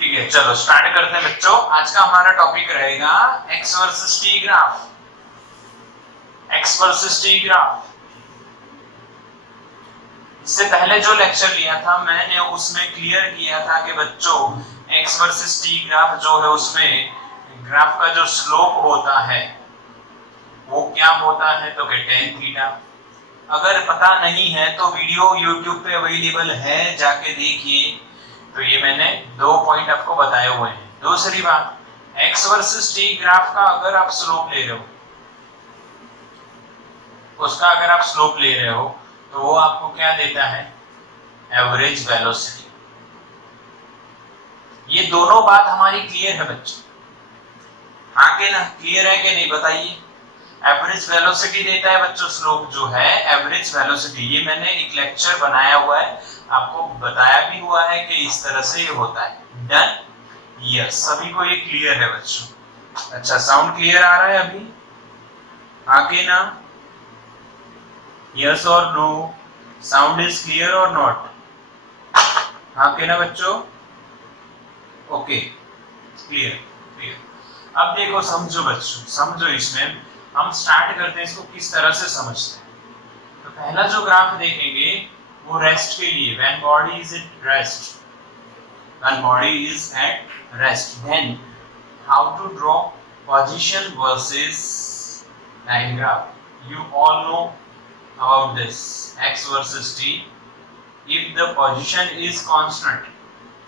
ठीक है, चलो स्टार्ट करते हैं बच्चों। आज का हमारा टॉपिक रहेगा x versus T graph. X versus T graph. इससे पहले जो लेक्चर लिया था मैंने उसमें क्लियर किया था कि बच्चों एक्स वर्सेस टी ग्राफ जो है उसमें ग्राफ का जो स्लोप होता है वो क्या होता है, तो tan थीटा। अगर पता नहीं है तो वीडियो YouTube पे अवेलेबल है, जाके देखिए। तो ये मैंने 2 पॉइंट आपको बताए हुए हैं। दूसरी बात, एक्स वर्सेस टी ग्राफ का अगर आप स्लोप ले रहे हो, उसका अगर आप स्लोप ले रहे हो तो वो आपको क्या देता है, एवरेज वेलोसिटी। ये दोनों बात हमारी क्लियर है बच्चों? हाँ के ना, क्लियर है कि नहीं बताइए। एवरेज वेलोसिटी देता है बच्चों स्लोप जो है, एवरेज वेलोसिटी। ये मैंने एक लेक्चर बनाया हुआ है, आपको बताया भी हुआ है कि इस तरह से ये होता है। डन? यस, सभी को ये क्लियर है बच्चों? अच्छा, साउंड क्लियर आ रहा है अभी? आगे ना? यस और नो? साउंड इज क्लियर और नॉट? हाँ के ना बच्चों? Okay, clear clear. अब देखो, समझो बच्चों, समझो। इसमें हम स्टार्ट करते हैं, इसको किस तरह से समझते हैं। तो पहला जो ग्राफ देखेंगे वो रेस्ट के लिए, when body is at rest, when body is at rest, then how to draw position versus time graph. You all know about this, x versus t। If the position is constant,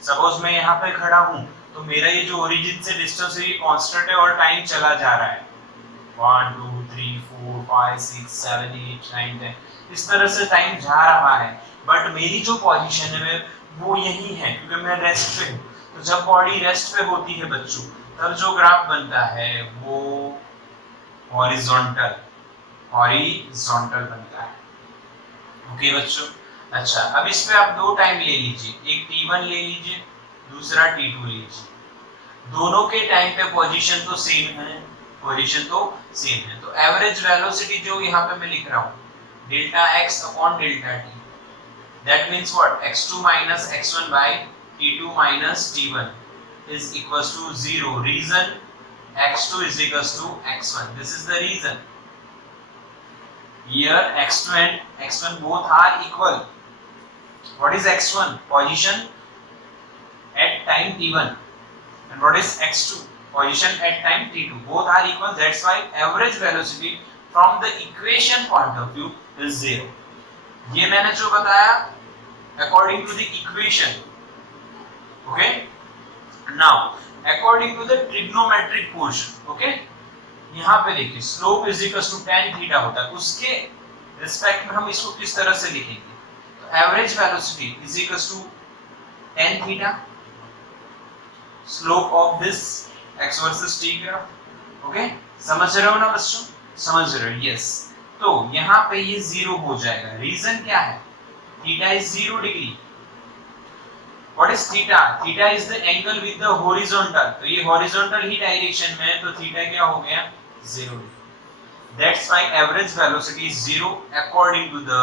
suppose मैं यहाँ पे खड़ा हूँ तो मेरा ये जो origin से डिस्टेंस है ये कांस्टेंट है और टाइम चला जा रहा है, 1 2 3 4 5 6 7 8 9 10, इस तरह से टाइम जा रहा है। बट मेरी जो पोजीशन है वो यही है क्योंकि मैं रेस्ट पे हूँ। तो जब बॉडी रेस्ट पे होती है बच्चों, तब जो ग्राफ बनता है वो हॉरिजॉन्टल बनता है। ओके बच्चों? अच्छा, अब इस पे आप 2 टाइम ले लीजिए, एक t1 ले लीजिए, दूसरा t2 ले लीजिए। दोनों के टाइम पे पोजीशन तो सेम है, तो एवरेज वेलोसिटी जो यहाँ पे मैं लिख रहा हूँ, delta x upon delta t, that means what, x2 minus x1 by t2 minus t1 is equals to 0। Reason x2 is equals to x1. This is the reason. Here x2 and x1 both are equal. What is x1? Position at time t1. And what is x2? Position at time t2. Both are equal. That's why average velocity from the equation point of view is 0. ये मैंने जो बताया according to the equation. Okay? Now according to the trigonometric portion, okay, यहाँ पे देखिए slope is equal to tan theta होता है, उसके रिस्पेक्ट में हम इसको किस तरह से लिखेंगे, तो average velocity is equal to tan theta, slope of this x versus t graph. Okay, समझ रहे हो ना बच्चों? समझ रहे हो? यस। तो यहाँ पे ये 0 हो जाएगा। रीजन क्या है? Theta is 0 degree. What is theta? Theta is the angle with the horizontal. तो ये horizontal ही डायरेक्शन में है, तो थीटा क्या हो गया? 0. That's why average velocity is 0 according to the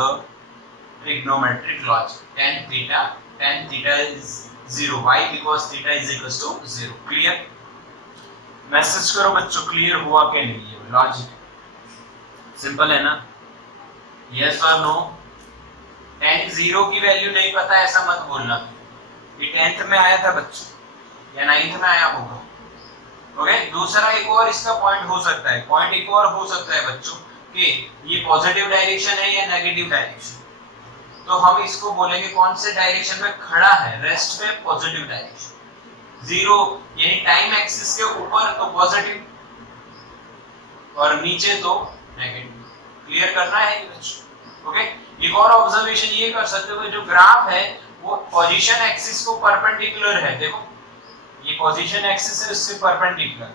trigonometric logic. Tan theta is 0. Why? Because theta is equals to 0. Clear? Message करो बच्चों, क्लियर हुआ क्या नहीं? ये लॉजिक सिंपल है ना? यस और नो? tan 0 की वैल्यू नहीं पता ऐसा मत बोलना। ये 10th में आया था बच्चों या 9th में आया होगा। ओके, दूसरा एक और इसका पॉइंट हो सकता है, बच्चों कि ये पॉजिटिव डायरेक्शन है या नेगेटिव डायरेक्शन। तो हम इसको बोलेंगे कौन से डायरेक्शन में खड़ा है, रेस्ट में पॉजिटिव डायरेक्शन। 0 यानी टाइम एक्सिस के ऊपर तो पॉजिटिव और नीचे तो नेगेटिव। क्लियर करना है बच्चों? ओके, एक और ऑब्जर्वेशन ये कर सकते हो कि जो ग्राफ है वो पोजीशन एक्सिस को परपेंडिकुलर है। देखो ये पोजीशन एक्सिस है उससे परपेंडिकुलर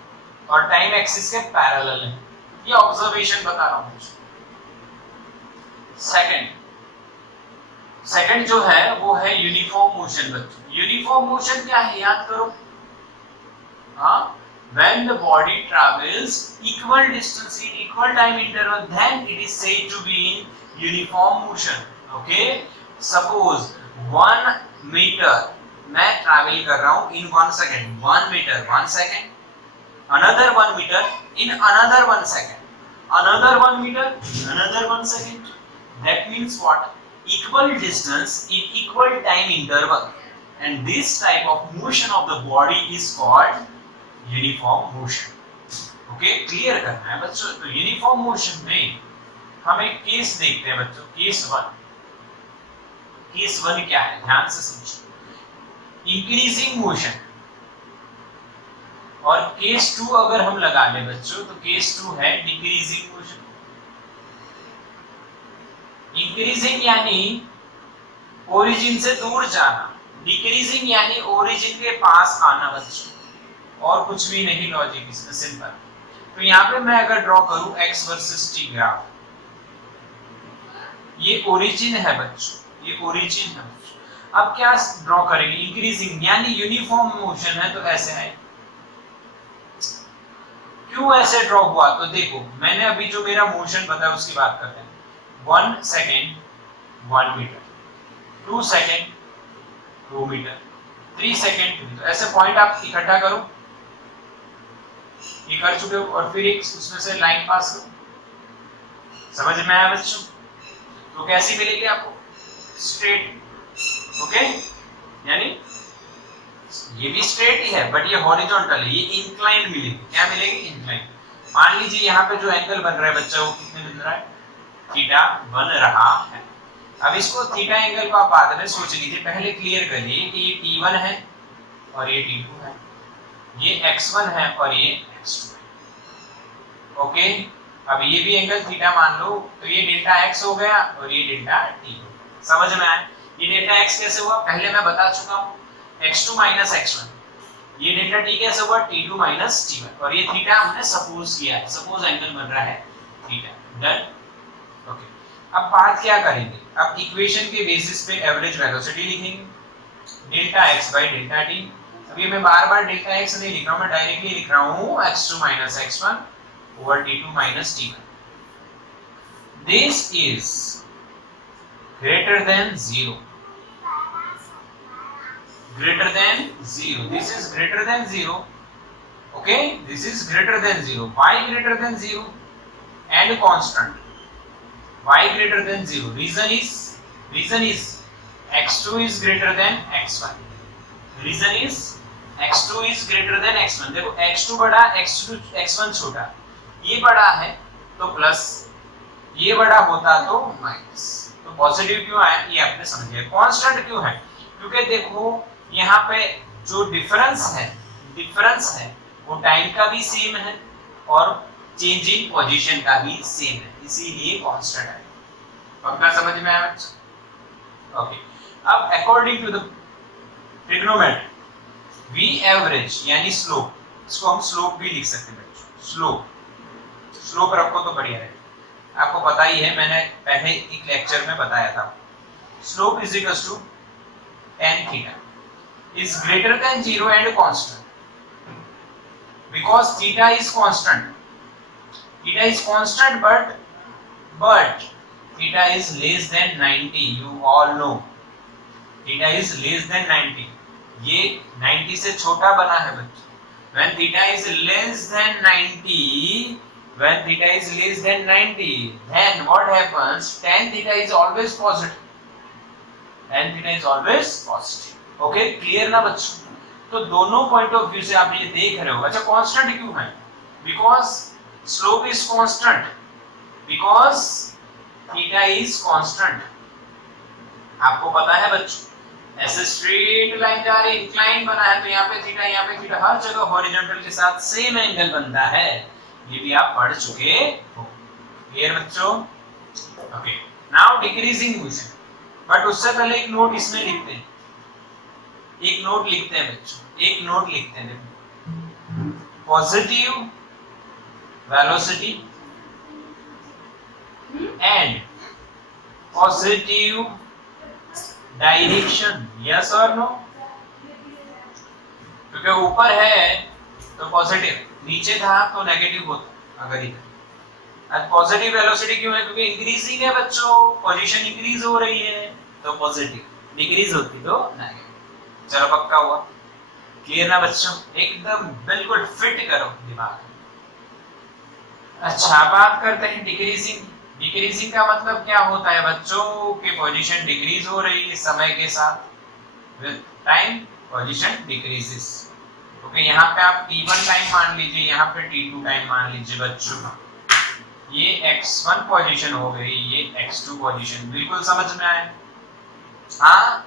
और टाइम एक्सिस के पैरेलल है। ये ऑब्जर्वेशन बता रहा हूं। सेकंड जो है वो है यूनिफॉर्म मोशन। बच्चों यूनिफॉर्म मोशन क्या है याद करो? हाँ, when the body travels equal distance in equal time interval, then it is said to be in uniform motion. Okay, suppose 1 meter मैं ट्रैवल कर रहा हूं in 1 second, 1 metre 1 second, another 1 meter in another 1 second, another 1 meter, another 1 second. That means what? Equal distance in equal time interval, and this type of motion of the body is called uniform motion. Okay, clear करना है बच्चों। तो uniform motion में हम एक case देखते हैं बच्चों, केस 1। केस 1 क्या है, ध्यान से समझो। इंक्रीजिंग मोशन, और केस 2 अगर हम लगा लें बच्चों तो केस 2 है डिक्रीजिंग मोशन। इंक्रीजिंग यानी ओरिजिन से दूर जाना, डिक्रीजिंग यानी ओरिजिन के पास आना बच्चों, और कुछ भी नहीं, लॉजिक इसमें सिंपल। तो यहाँ पे मैं अगर ड्रॉ करूं x वर्सेस t ग्राफ, ये ओरिजिन है बच्चों, ये ओरिजिन है बच्चों। अब क्या ड्रॉ करेंगे, इंक्रीजिंग यानी यूनिफॉर्म मोशन है, तो ऐसे है। क्यों ऐसे ड्रॉ हुआ, तो देखो मैंने अभी जो मेरा मोशन बताया उसकी बात करते हैं। 1 second 1 metre, 2 second 2 metre, 3 second 2 metre, ऐसे पॉइंट आप इकट्ठा करो, ये कर चुके हो, और फिर एक उसमें से लाइन पास करो। समझ में आया बच्चों? तो कैसी मिलेगी आपको, स्ट्रेट। ओके, यानी ये भी स्ट्रेट ही है बट ये हॉरिजॉन्टल है, ये इंक्लाइंड मिलेगी। क्या मिलेगी, इंक्लाइंड। मान लीजिए यहाँ पे जो एंगल बन रहा है बच्चा, वो कितने बन रहा है, थीटा बन रहा है। अब इसको थीटा एंगल को आप बाद में सोच लीजिए, पहले क्लियर करिए कि ये T1 है और ये T2 है, ये x1 है और ये x2 है। ओके, अब ये भी एंगल थीटा मान लो, तो ये डेल्टा x हो गया और ये डेल्टा t हो गया। समझ में आया? ये डेल्टा x कैसे हुआ, पहले मैं बता चुका हूँ, x2 माइनस x1। ये डेल्टा t कैसे हुआ, t2 माइनस t1, और ये थीटा हमने सपोज किया है, सपोज एंगल बन रहा है थीटा। डन। ओके, अब बात क्या करेंगे, अब इक्वेशन के बेसिस पे एवरेज वेलोसिटी लिखेंगे, delta x by delta t। अभी मैं बार-बार डेल्टा x नहीं लिख रहा हूं, मैं डायरेक्टली लिख रहा हूं x2 minus x1 over t2 minus t1। This is greater than 0, greater than 0, this is greater than 0, okay, this is greater than 0, why greater than 0, and constant, why greater than 0, reason is x2 is greater than x1, reason is x2 is greater than x1। देखो x2 बड़ा, x1 छोटा, ये बड़ा है तो plus, ये बड़ा होता तो माइनस। तो पॉजिटिव क्यों आया ये आपने समझ लिया। कांस्टेंट क्यों है, क्योंकि देखो यहाँ पे जो डिफरेंस है वो टाइम का भी सेम है और चेंज इन पोजीशन का भी सेम है, इसीलिए कांस्टेंट है। पक्का समझ में आया बच्चों? ओके, अब according to the trigonometry we average यानी स्लोप, इसको हम स्लोप भी लिख सकते हैं बच्चों। स्लोप रखो तो बढ़िया है, आपको पता ही है, मैंने पहले एक लेक्चर में बताया था। Slope is equals to tan theta is greater than 0 and constant, because theta is constant, but theta is less than 90, you all know theta is less than 90, ये 90 से छोटा बना है बच्चों। when theta is less than 90, then what happens, tan theta is always positive, okay, clear ना बच्चों? तो दोनों पॉइंट ऑफ व्यू से आप ये देख रहे हो। अच्छा, कांस्टेंट क्यों है, because slope is constant, because theta is constant. आपको पता है बच्चों, ऐसे स्ट्रेट लाइन जा रही, इंक्लाइन बना है, तो यहाँ पे थीटा, हर जगह हॉरिजॉन्टल के साथ सेम एंगल बनता है, ये भी आप पढ़ चुके हो। क्लियर बच्चों? Okay, now decreasing motion. But उससे पहले एक नोट इसमें लिखते हैं, देखो positive velocity and positive direction, yes और नो? क्योंकि ऊपर है तो पॉजिटिव, नीचे था तो नेगेटिव होता अगर इधर। अब पॉजिटिव वेलोसिटी क्यों है, क्योंकि इंक्रीजिंग है बच्चों, पोजीशन इंक्रीज हो रही है तो पॉजिटिव, डिक्रीज होती तो नेगेटिव। चलो पक्का हुआ, क्लियर ना बच्चों, एकदम बिल्कुल फिट करो दिमाग। अच्छा अब बात करते हैं डिक्रीजिंग। डिक्रीजिंग का मतलब क्या होता है बच्चों कि पोजीशन डिक्रीज हो रही है समय के साथ, with time position decreases. Okay यहाँ पे आप t1 टाइम मान लीजिए, यहाँ पे t2 टाइम मान लीजिए बच्चों। ये x1 पोजीशन हो गई, ये x2 पोजीशन, बिल्कुल समझ में आए? हाँ,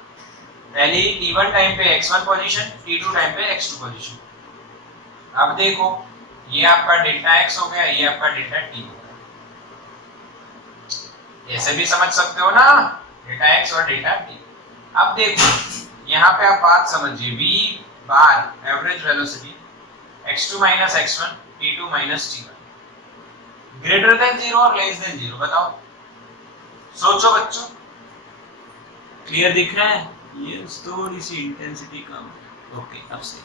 पहले t1 टाइम पे x1 पोजीशन, t2 टाइम पे x2 पोजीशन। अब देखो ये आपका डेल्टा x हो गया, ये आपका डेल्टा t हो गया। ऐसे भी समझ सकते हो ना, डेल्टा x और डेल्टा t। अब देखो यहाँ पे आप बात समझिए, v bar average velocity x2 minus x1 t2 minus t1 greater than 0 और लेस देन 0, बताओ, सोचो बच्चों, क्लियर दिख रहा है? ये थोड़ी सी इंटेंसिटी कम है। ओके अब से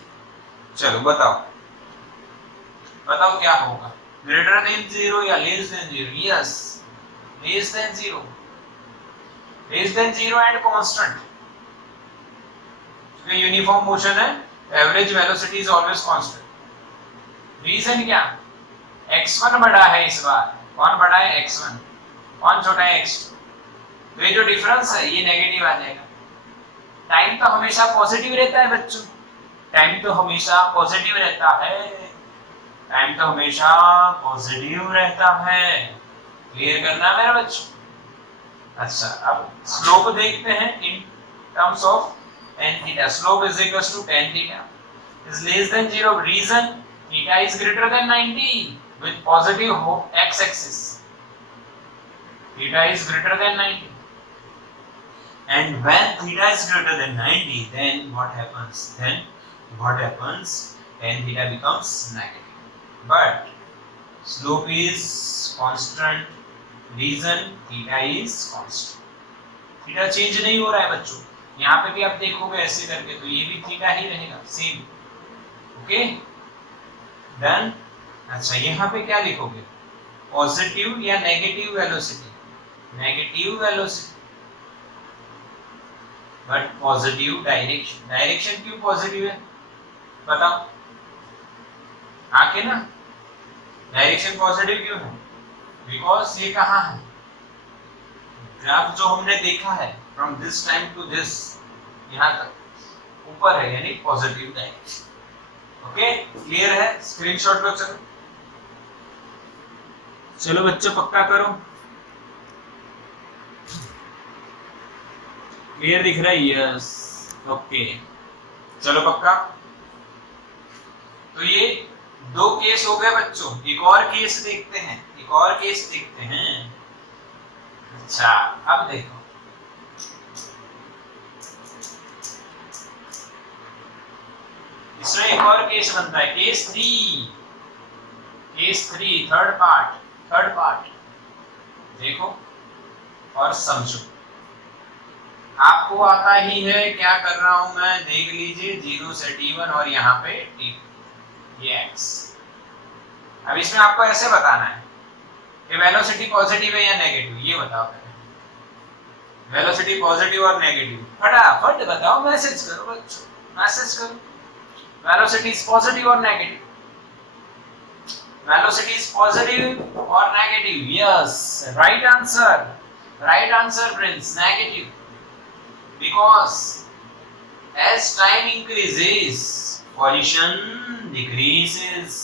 चलो बताओ, बताओ क्या होगा, ग्रेटर देन 0 या less than 0? Yes, less than 0, less than 0 and constant, क्योंकि यूनिफॉर्म मोशन है, average velocity is always constant. Reason क्या, x1 बड़ा है इस बार, कौन बड़ा है? x1, कौन छोटा है? x2। तो ये जो डिफरेंस है ये नेगेटिव आ जाएगा। टाइम तो हमेशा पॉजिटिव रहता है बच्चों, टाइम तो हमेशा पॉजिटिव रहता है, टाइम तो हमेशा पॉजिटिव रहता है, क्लियर करना है मेरे बच्चों। अच्छा अब स्लोप देखते हैं in terms of tan theta, slope is equals to tan theta is less than 0, reason theta is greater than 90 with positive x axis, theta is greater than 90, and when theta is greater than 90 then what happens, tan theta becomes negative, but slope is constant, reason theta is constant, theta change नहीं हो रहा है बच्चों। यहाँ पे भी आप देखोगे ऐसे करके तो ये भी थीटा ही रहेगा सेम। Okay done. अच्छा यहाँ पे क्या लिखोगे, पॉजिटिव या negative velocity? Negative velocity but positive direction. Direction क्यों पॉजिटिव है बताओ? आके ना, डायरेक्शन पॉजिटिव क्यों है? बिकॉज ये कहाँ है, ग्राफ जो हमने देखा है from this time to this, यहाँ तक ऊपर है, यानी पॉजिटिव डायरेक्शन। ओके क्लियर है? स्क्रीनशॉट लो। चलो चलो बच्चों पक्का करो, क्लियर दिख रहा है? यस ओके चलो पक्का। तो ये दो केस हो गए बच्चों, एक और केस देखते हैं, एक और केस देखते हैं। अच्छा अब देखो, इसमें एक और केस बनता है, केस 3, थर्ड पार्ट देखो और समझो। आपको आता ही है, क्या कर रहा हूं मैं, देख लीजिए, 0 से t1 और यहाँ पे t2, ये x। अब इसमें आपको ऐसे बताना है कि वेलोसिटी पॉजिटिव है या नेगेटिव, ये बताओ पहले। वेलोसिटी पॉजिटिव और नेगेटिव, फटाफट बताओ, मैसेज करो बच्चों, मैसेज करो। वेलोसिटी इज पॉजिटिव और नेगेटिव? वेलोसिटी इज पॉजिटिव और negative? Yes, right answer Prince, negative, because as time increases position decreases,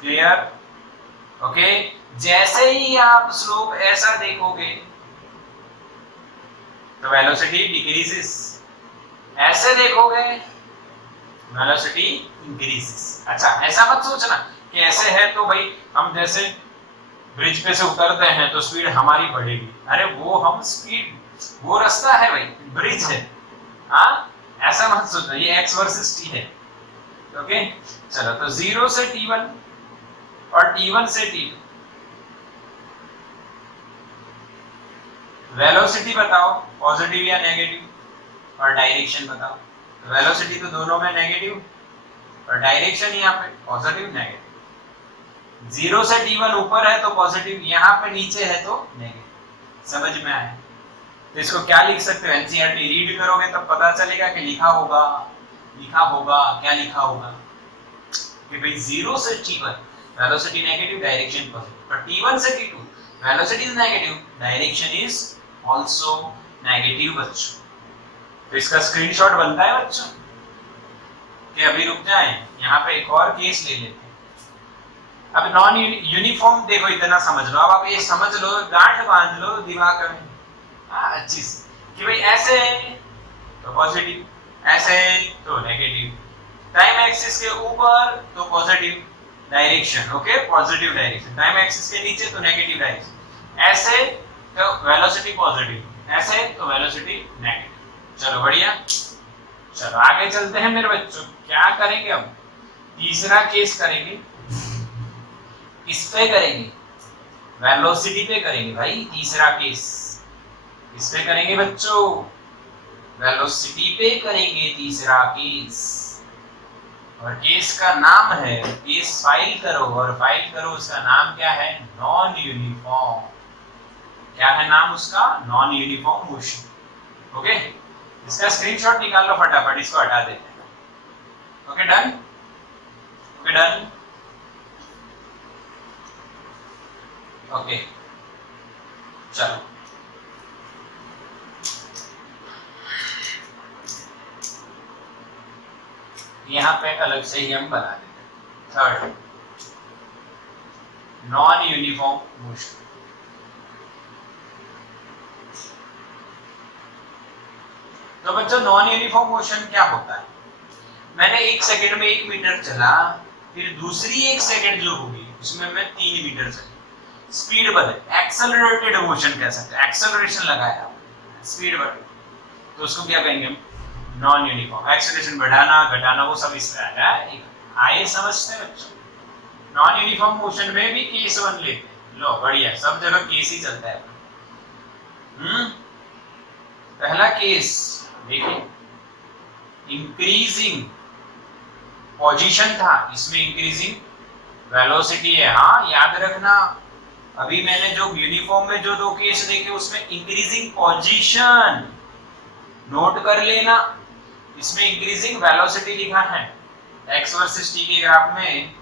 clear? Okay जैसे ही आप स्लोप ऐसा देखोगे तो वेलोसिटी डिक्रीजेस, ऐसे देखोगे वेलोसिटी इंक्रीजेस। अच्छा ऐसा मत सोचना कि ऐसे है तो भाई हम जैसे ब्रिज पे से उतरते हैं तो स्पीड हमारी बढ़ेगी, अरे वो हम स्पीड, वो रास्ता है भाई, ब्रिज है, हाँ ऐसा मत सोचना, ये x वर्सेस t है। ओके चलो तो 0 से t1 और t1 से t2, वेलोसिटी बताओ पॉजिटिव या नेगेटिव, और डायरेक्शन बताओ। वेलोसिटी तो दोनों में नेगेटिव और डायरेक्शन यहाँ पे पॉजिटिव नेगेटिव। 0 से t1 ऊपर है तो पॉजिटिव, यहाँ पे नीचे है तो नेगेटिव। समझ में आया? तो इसको क्या लिख सकते हो, एनसीईआरटी रीड करोगे तब पता चलेगा कि लिखा होगा क्या लिखा होगा कि भाई 0 से t1 velocity negative, direction positive, पर t1 से t2 velocity is negative, direction is also negative बच्चों। तो इसका स्क्रीनशॉट बनता है बच्चों कि अभी रुक जाएं, यहाँ पे एक और केस ले लेते हैं। अब नॉन यूनिफॉर्म देखो, इतना समझ लो, अब आप ये समझ लो, गांठ बांध लो दिमाग में अच्छी से कि भाई ऐसे तो पॉजिटिव, ऐसे तो नेगेटिव, टाइम एक्सिस के ऊपर तो positive direction, okay, positive direction, time axis के नीचे तो नेगेटिव डायरेक्शन, ऐसे तो वेलोसिटी पॉजिटिव, ऐसे तो वेलोसिटी नेगेटिव। चलो बढ़िया, चलो आगे चलते हैं मेरे बच्चों। क्या करेंगे अब, तीसरा केस करेंगे, किस पे करेंगे, वेलोसिटी पे करेंगे भाई। तीसरा केस किस पे करेंगे बच्चों, वेलोसिटी पे करेंगे तीसरा केस। और केस का नाम है, केस फाइल करो और फाइल करो, उसका नाम क्या है, नॉन यूनिफॉर्म। क्या है नाम उसका, नॉन यूनिफॉर्म मोशन। ओके, इसका स्क्रीनशॉट निकाल लो फटाफट, इसको हटा देते हैं। Okay done, okay done, okay चलो यहाँ पे अलग से ही हम बना देते हैं। Third, non uniform motion. तो बच्चों नॉन यूनिफॉर्म मोशन क्या होता है, मैंने 1 सेकंड में 1 मीटर चला, फिर दूसरी 1 सेकंड जो होगी उसमें मैं 3 मीटर चला, स्पीड बदल, एक्सेलरेटेड मोशन कह सकते हैं, एक्सेलरेशन लगाया, स्पीड बढ़ी, तो उसको क्या कहेंगे, नॉन यूनिफॉर्म। एक्सेलरेशन बढ़ाना घटाना वो सब इसमें आया है, आए समझते हैं बच्चों। नॉन यूनिफॉर्म मोशन में भी केस 1 लेते हैं, लो बढ़िया, सब जगह केस ही चलता है। पहला केस देखिए, इंक्रीजिंग पोजीशन था, इसमें इंक्रीजिंग वेलोसिटी है। हाँ याद रखना, अभी मैंने जो यूनिफॉर्म में जो 2 केस देखे उसमें इंक्रीजिंग पोजीशन नोट कर लेना, इसमें इंक्रीजिंग वेलोसिटी लिखा है। एक्स वर्सेस टी के ग्राफ में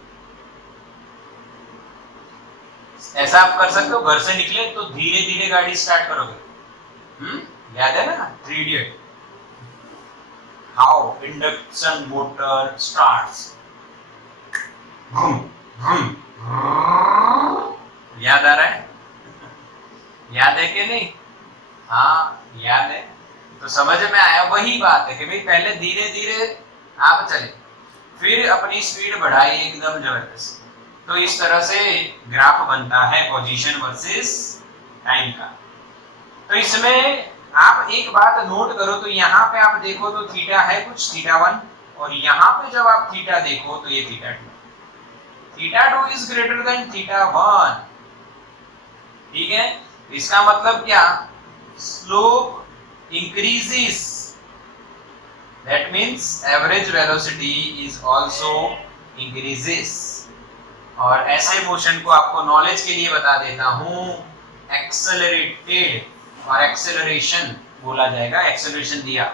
ऐसा आप कर सकते हो, घर से निकले तो धीरे धीरे गाड़ी स्टार्ट करोगे, याद है ना 3 idiot, how induction motor starts, याद आ रहा है, याद है कि नहीं, हाँ याद है, तो समझ में आया। वही बात है कि भाई पहले धीरे धीरे आप चले, फिर अपनी स्पीड बढ़ाई एकदम जबरदस्त, तो इस तरह से ग्राफ बनता है पोजीशन वर्सेस टाइम का। तो इसमें आप एक बात नोट करो, तो यहाँ पे आप देखो तो थीटा है कुछ, θ1, और यहाँ पे जब आप थीटा देखो तो ये θ2, θ2 इज ग्रेटर देन θ1, ठीक है। इसका मतलब क्या, slope increases, that means average velocity is also increases। और ऐसे मोशन को आपको नॉलेज के लिए बता देता हूं, एक्सेलरेटेड और एक्सेलरेशन बोला जाएगा, एक्सेलरेशन दिया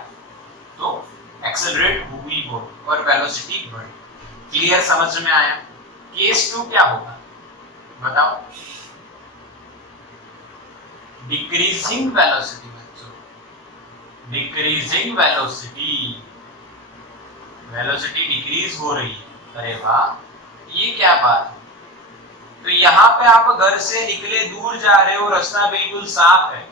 तो एक्सेलरेट हुई बॉडी और वेलोसिटी बढ़ी। क्लियर, समझ में आया। केस 2 क्या होगा बताओ, decreasing velocity, decreasing velocity, velocity decrease हो रही है, अरे वाह ये क्या बात है। तो यहाँ पे आप घर से निकले, दूर जा रहे हो, रास्ता बिल्कुल साफ है,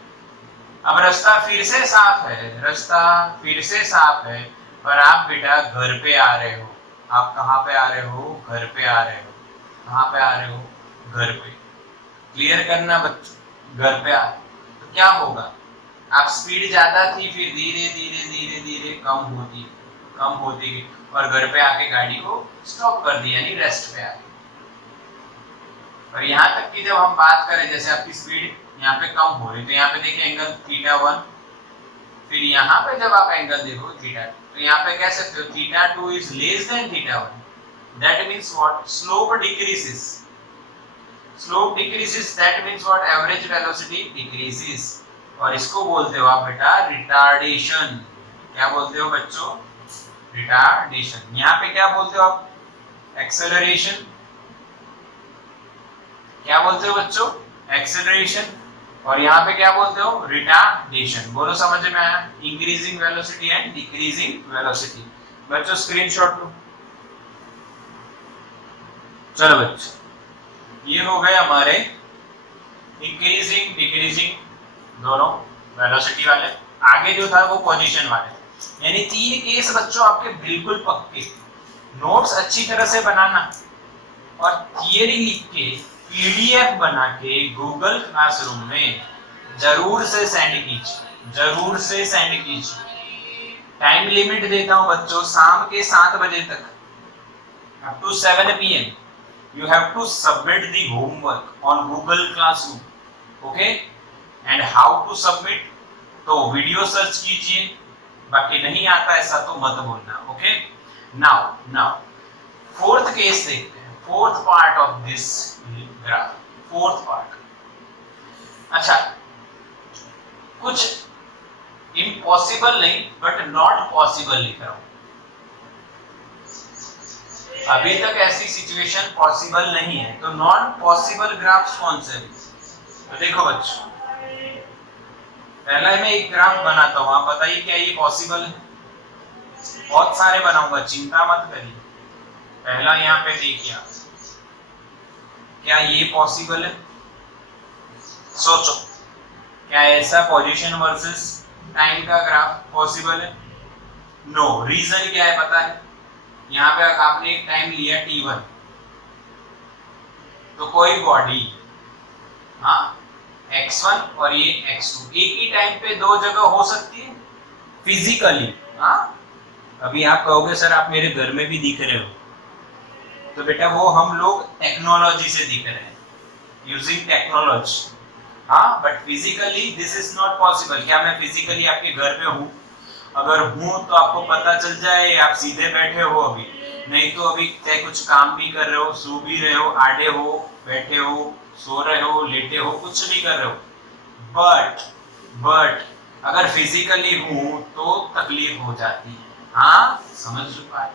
अब रास्ता फिर से साफ है, रास्ता फिर से साफ है, पर आप बेटा घर पे आ रहे हो। आप कहाँ पे आ रहे हो, घर पे आ रहे हो, कहाँ पे आ रहे हो, घर पे। क्लियर करना बच्चों, घर पे आ, तो क्या होगा, आप स्पीड ज्यादा थी, फिर धीरे धीरे धीरे धीरे कम होती गई, और घर पे आके गाड़ी को स्टॉप कर दिया, यानी रेस्ट पे आ गई। और यहाँ तक कि जब हम बात करें, जैसे आपकी स्पीड यहाँ पे कम हो रही, तो यहाँ पे देखिए एंगल θ1, फिर यहाँ पे जब आप एंगल देखो θ2, तो यहाँ पे कह सकते हो θ2 is less than θ1, that means what, slope decreases, that means what, average velocity decreases। और इसको बोलते हो आप बेटा रिटार्डेशन। क्या बोलते हो बच्चों? रिटार्डेशन। यहाँ पे क्या बोलते हो आप? एक्सेलरेशन। क्या बोलते हो बच्चों? एक्सेलरेशन। और यहाँ पे क्या बोलते हो? रिटार्डेशन। बोलो समझ में आया? Increasing velocity and decreasing velocity. बच्चों स्क्रीनशॉट लो। चलो बच्चों, ये हो गए हमारे इंक्रीजिंग डिक्रीजिंग दोनों वेलोसिटी वाले। आगे जो था वो पोजीशन वाले। यानी 3 केस बच्चों आपके बिल्कुल पक्के। नोट्स अच्छी तरह से बनाना और थियरी लिख के पीडीएफ बना के गूगल क्लासरूम में जरूर से सेंड कीजिए, जरूर से सेंड कीजिए। टाइम लिमिट देता हूं बच्चों, शाम के 7 बजे तक, up to 7 PM you have to submit the homework on Google Classroom. Okay? And how to submit? तो वीडियो सर्च कीजिए, बाकी नहीं आता ऐसा तो मत बोलना। ओके? नाउ फोर्थ केस देखते हैं, fourth part of this graph, fourth part. अच्छा, कुछ इम्पॉसिबल नहीं बट नॉट पॉसिबल लिख रहा हूं। अभी तक ऐसी सिचुएशन पॉसिबल नहीं है, तो नॉन पॉसिबल ग्राफ्स कौन से? तो देखो बच्चों, पहला मैं एक ग्राफ बनाता हूं, आप बताइए क्या ये पॉसिबल है? बहुत सारे बनाऊंगा, चिंता मत करिए। पहला यहाँ पे देखिए, क्या ये पॉसिबल है? सोचो, क्या ऐसा पोजीशन वर्सेस टाइम का ग्राफ पॉसिबल है? नो। रीजन क्या है पता है? यहाँ पे आपने एक टाइम लिया t1, तो कोई बॉडी x1 और ये x2 एक ही टाइम पे दो जगह हो सकती है फिजिकली। अभी आप कहोगे सर आप मेरे घर में भी दिख रहे हो, तो बेटा वो हम लोग टेक्नोलॉजी से दिख रहे हैं, using technology. But physically this is not possible. क्या मैं फिजिकली आपके घर में हूँ? अगर हूं तो आपको पता चल जाए, आप सीधे बैठे हो अभी, नहीं तो अभी चाहे कुछ काम भी कर रहे हो, सो भी रहे हो, आड़े हो, बैठे हो, सो रहे हो, लेटे हो, कुछ भी कर रहे हो। बट अगर फिजिकली हूं तो तकलीफ हो जाती है। समझ पाए?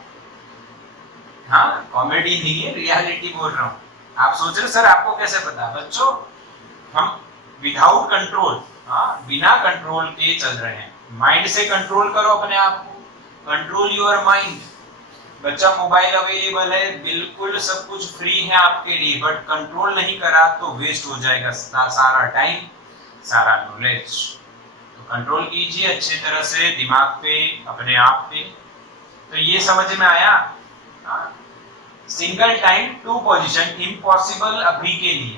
कॉमेडी नहीं है, रियलिटी बोल रहा हूं। आप सोच रहे सर आपको कैसे पता? बच्चों, हम विदाउट कंट्रोल, बिना कंट्रोल के चल रहे हैं। माइंड से कंट्रोल करो अपने आप को, कंट्रोल योर माइंड। बच्चा मोबाइल अवेलेबल है, बिल्कुल सब कुछ फ्री है आपके लिए, बट कंट्रोल नहीं करा तो वेस्ट हो जाएगा सारा टाइम, सारा नॉलेज। तो कंट्रोल कीजिए अच्छी तरह से दिमाग पे, अपने आप पे। तो ये समझ में आया? Single time to position impossible अभी के लिए,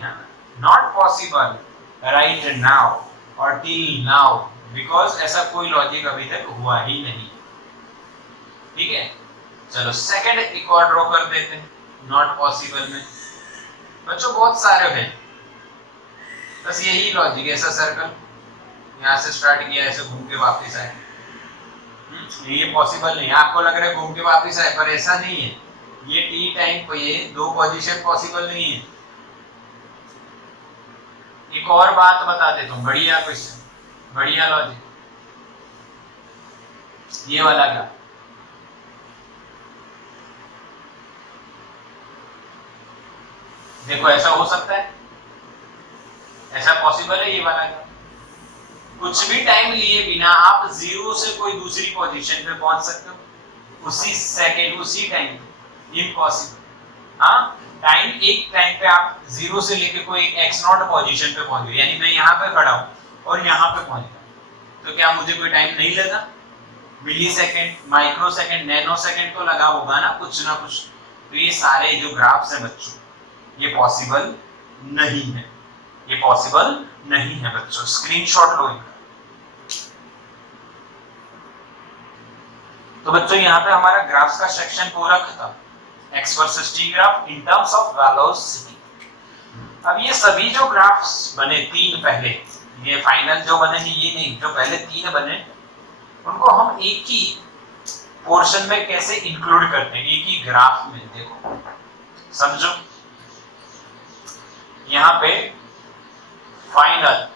नॉट पॉसिबल राइट नाउ और टिल नाउ, बिकॉज ऐसा कोई लॉजिक अभी तक हुआ ही नहीं। ठीक है, चलो सेकंड एक और ड्रॉ कर देते हैं नॉट पॉसिबल में। बच्चों बहुत सारे हैं, बस यही लॉजिक, ऐसा सर्कल यहाँ से स्टार्ट किया, ऐसे घूम के वापस आए। ये पॉसिबल नहीं है। आपको लग रहा है घूम के वापस आए, पर ऐसा नहीं है। ये टी टाइम पे ये दो पोजीशन पॉसिबल नहीं है। एक और बात बता देता हूँ, बढ़िया क्वेश्चन, बढ़िया लॉजिक, ये वाला क्या? देखो ऐसा हो सकता है, ऐसा पॉसिबल है ये वाला क्या? कुछ भी टाइम लिए बिना आप जीरो से कोई दूसरी पोजीशन पे पहुंच सकते हो उसी सेकंड, उसी टाइम। इम्पॉसिबल। टाइम, एक टाइम पे आप जीरो से लेके कोई एक्स नॉट पोजीशन पे पहुंच गए, यानी मैं यहाँ पे खड़ा हूँ और यहाँ पे पहुंच गया, तो क्या मुझे कोई टाइम नहीं लगा? Millisecond, microsecond, nanosecond तो लगा होगा ना कुछ। तो ये सारे जो ग्राफ्स हैं बच्चों, ये पॉसिबल नहीं है, ये पॉसिबल नहीं है बच्चों। स्क्रीनशॉट लो इनका। तो बच्चों यहाँ पे हमारा ग्राफ्स का सेक्शन पूरा खत्म। X versus T graph in terms of velocity. अब ये सभी जो ग्राफ्स बने, तीन पहले, ये फाइनल जो बने ये नहीं, जो पहले तीन बने उनको हम एक ही पोर्शन में कैसे इंक्लूड करते हैं, एक ही ग्राफ में। देखो समझो, यहाँ पे फाइनल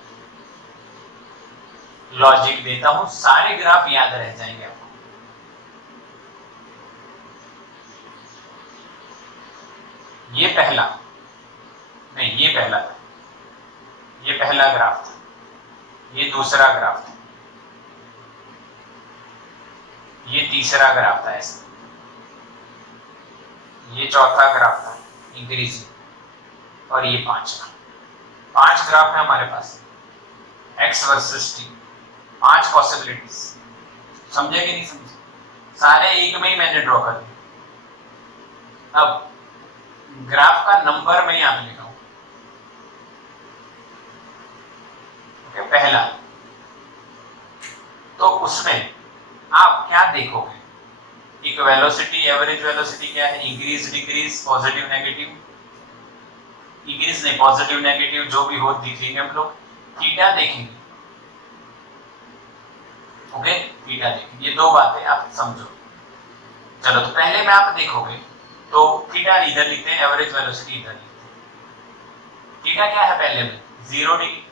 लॉजिक देता हूं, सारे ग्राफ याद रह जाएंगे आपको। ये पहला नहीं, ये पहला था, ये पहला ग्राफ था, ये दूसरा ग्राफ था, ये तीसरा ग्राफ था ऐसा, ये चौथा ग्राफ था इंक्रीजिंग, और ये पांचवा। 5 ग्राफ है हमारे पास, एक्स वर्सेस टी, 5 पॉसिबिलिटीज। समझे कि नहीं समझे? सारे एक में ही मैंने ड्रॉ कर दिए। अब ग्राफ का नंबर मैं यहां पे लिखा हूं। ओके, पहला, तो उसमें आप क्या देखोगे? एक वेलोसिटी, एवरेज वेलोसिटी क्या है? Increase, decrease, positive, negative, increase नहीं, पॉजिटिव नेगेटिव जो भी हो दिखेंगे हम लोग। थीटा देखेंगे, ओके, थीटा देखेंगे। ये 2 बातें आप समझो। चलो, तो पहले में आप देखोगे तो थीटा इधर लिखते हैं, एवरेज वेलोसिटी इधर लिखते हैं। थीटा क्या है पहले में? 0 डिग्री,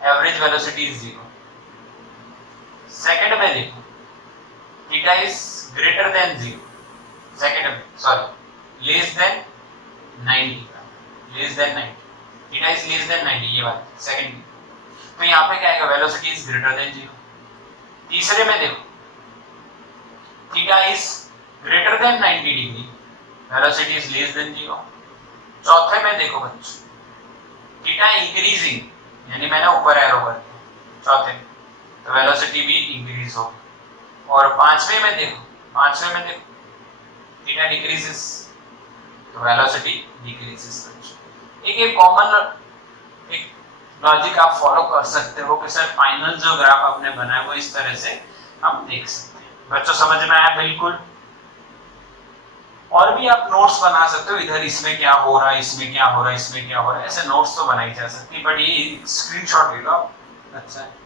एवरेज वेलोसिटी 0। सेकंड में देखो, theta is greater than 0, second में, sorry, less than 90, less than 90, theta is less than 90, ये बात सेकंड में। तो यहाँ पे क्या आएगा? Velocity is greater than 0। तीसरे में देखो, theta is greater then 90 degree, velocity is less than 0। चौथे में देखो बच्चों, थीटा इंक्रीजिंग, यानी मैंने ऊपर एरो कर दिया चौथे, तो वेलोसिटी भी इंक्रीज हो। और पांचवे में देखो, थीटा डिक्रीजेस, तो वेलोसिटी डिक्रीजेस। एक कॉमन एक लॉजिक आप फॉलो कर सकते हो कि सर फाइनल जो ग्राफ आपने बनाया वो इस तरह से हम देख सकते हैं। बच्चों समझ में आया? बिल्कुल। और भी आप नोट्स बना सकते हो, इधर इसमें क्या हो रहा है, इसमें क्या हो रहा है, इसमें क्या हो रहा है, ऐसे नोट्स तो बनाई जा सकती है, बट ये स्क्रीनशॉट ले लो, अच्छा है।